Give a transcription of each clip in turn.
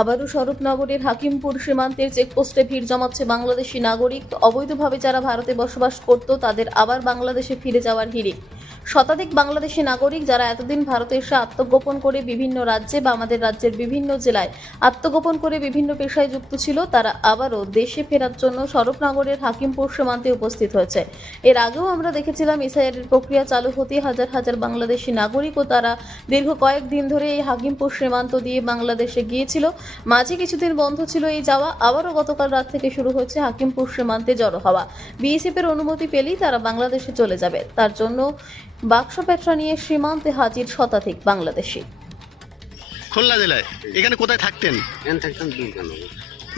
আবারও স্বরূপনগরের হাকিমপুর সীমান্তের চেকপোস্টে ভিড় জমাচ্ছে বাংলাদেশি নাগরিক। অবৈধভাবে যারা ভারতে বসবাস করত তাদের আবার বাংলাদেশে ফিরে যাওয়ার হিড়িক। শতাধিক বাংলাদেশি নাগরিক যারা এতদিন ভারতে এসে আত্মগোপন করে বিভিন্ন রাজ্যে বা আমাদের রাজ্যের বিভিন্ন জেলায় আত্মগোপন করে বিভিন্ন পেশায় যুক্ত ছিল, তারা আবারও দেশে ফেরার জন্য স্বরূপনগরের হাকিমপুর সীমান্তে উপস্থিত হয়েছে। এর আগেও আমরা দেখেছিলাম এসআইআরের প্রক্রিয়া চালু হতে হাজার হাজার বাংলাদেশি নাগরিক ও তারা দীর্ঘ কয়েকদিন ধরে এই হাকিমপুর সীমান্ত দিয়ে বাংলাদেশে গিয়েছিল। মাঝে কিছুদিন বন্ধ ছিল এই যাওয়া, আবারও গতকাল রাত থেকে শুরু হচ্ছে হাকিমপুর সীমান্তে জড়ো হওয়া। বিএসএফ এর অনুমতি পেলেই তারা বাংলাদেশে চলে যাবে। তার জন্য বাক্সপেট্রা নিয়ে সীমান্তে হাজির শতাধিক বাংলাদেশি। খুলনা জেলায় এখানে কোথায় থাকতেন? এখানে থাকতাম দুর্গানগর।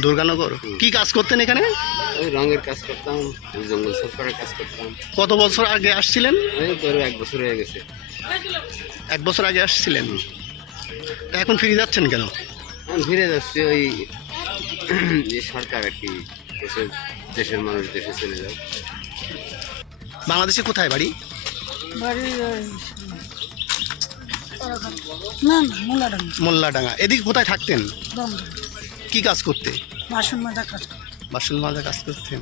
দুর্গানগর। কি কাজ করতেন এখানে? ওই রঙের কাজ করতাম, ওই জঙ্গল সাফ করার কাজ করতাম। কত বছর আগে আসছিলেন? ওই ধরো 1 বছর হয়ে গেছে। 1 বছর আগে আসছিলেন, এখন ফিরে যাচ্ছেন কেন? আমি ফিরে যাচ্ছি, ওই যে সরকার আর কি দেশের মানুষ দেশে চলে যাও। বাংলাদেশে কোথায় বাড়ি? মোল্লাডাঙ্গা। এদিকে কোথায় থাকতেন? কি কাজ করতে? বাসন মাজা কাজ। বাসন মাজা কাজ করতেন।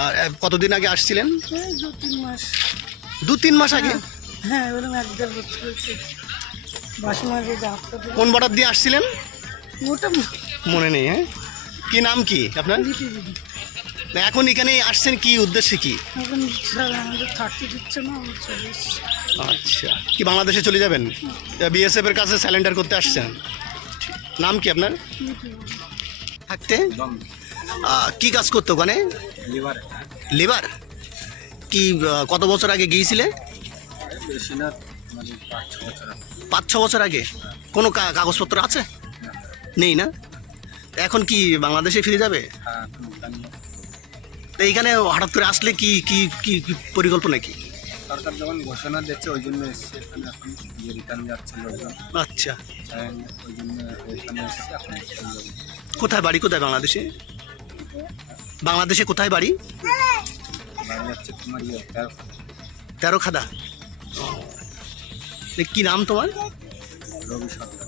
আর কতদিন আগে আসছিলেন? 2-3 মাস। 2-3 মাস আগে? হ্যাঁ, ওরকম 1-1.5 বছর হয়েছে। বাসন মাজা যাত্রা কোন বর্ডার দিয়ে আসছিলেন? ওটা মনে নেই। হ্যাঁ, কি নাম কি আপনার? না, এখন এখানে আসছেন কি উদ্দেশ্যে? কি এখন স্যার আমাদের থাকতে দিচ্ছে না, আমরা চলে এসেছি। আচ্ছা, কি বাংলাদেশে চলে যাবেন? বিএসএফ এর কাছে স্যালেন্ডার করতে আসছেন? নাম কি আপনার? থাকতে কি কাজ করতো ওখানে? লেবার। কি কত বছর আগে গিয়েছিলে? 5-6 বছর আগে। কোনো কাগজপত্র আছে? নেই না? এখন কি বাংলাদেশে ফিরে যাবে? তো এইখানে হঠাৎ করে আসলে কি কি কি কি পরিকল্পনা কি? সরকার যখন ঘোষণা দিচ্ছে ওই জন্য এসছে এখানে, এখন রিটার্ন যাচ্ছে লোকজন। আচ্ছা, ওই জন্য এখানে এসছে। এখন কোথায় বাড়ি? কোথায় বাংলাদেশে? বাংলাদেশে কোথায় বাড়ি? বাড়ি যাচ্ছে তোমার 13 খাদা। কি নাম তোমার? রবি সরকার।